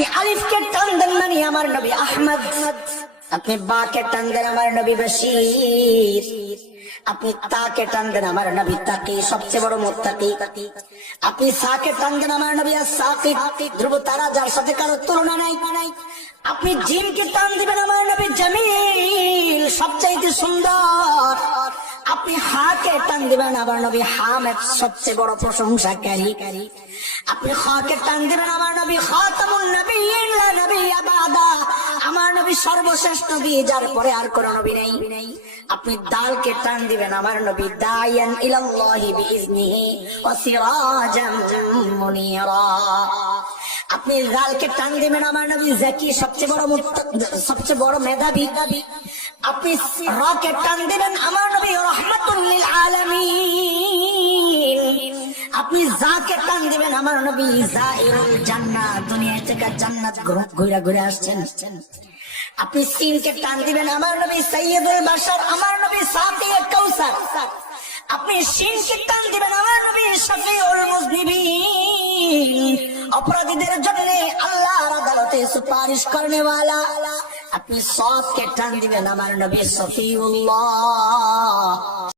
আপনি আলিফকে টান দেন মানে আমার নবী আহমদ, আপনি বাকে টান দেন আমার নবী বশীর, আপনি তাকে টান দেন আমার নবী তাকি, সবচেয়ে বড় মুত্তাকি। আপনি সাকে টান দেন আমার নবী আস-সাকিব, ধ্রুব তারা যার সাথে কারো তুলনা নাই। আপনি জিমকে টান দিবেন আমার নবী জামিল, সবচাইতে সুন্দর। আপনি হাকে টান দিবেন আমার নবী হামিদ, সবচেয়ে বড় প্রশংসাকারী। আপনি খাকে টান দিবেন আমার নবী খাতামুন নবিয়্যিন লা নবিয়্যা বাদা, আমার নবী সর্বশ্রেষ্ঠ নবী, যার পরে আর কোন নবী নেই। আপনি দালকে টান দিবেন আমার নবী দায়ান ইলাল্লাহি বিইজনিহি ওয়া সিরাজাম মুনীরা। আপনি রালকে টান দিবেন আমার নবী যাকি, সবচেয়ে বড় মেধাবী। আপনি রাকে টান দিবেন আমার নবী রাহমাতুল লিল আলামিন। আপনি যাকে টান দিবেন আমার নবী যায়িরুল জান্নাহ, দুনিয়া থেকে জান্নাত ঘুরে আসছেন। আপনি সিনকে টান দিবেন আমার নবী সাইয়্যিদুল বাশার, আমার নবী সাকিয়ে কাউসার। আপনি শিনকে টান দিবেন আমার নবী শাফিউল মুজনিবিন, অপরাধীদের জন্য আল্লাহর আদালতে সুপারিশ করনেওয়ালা। আপনি সদকে টান দিবেন আমার নবী সফিউল্লাহ।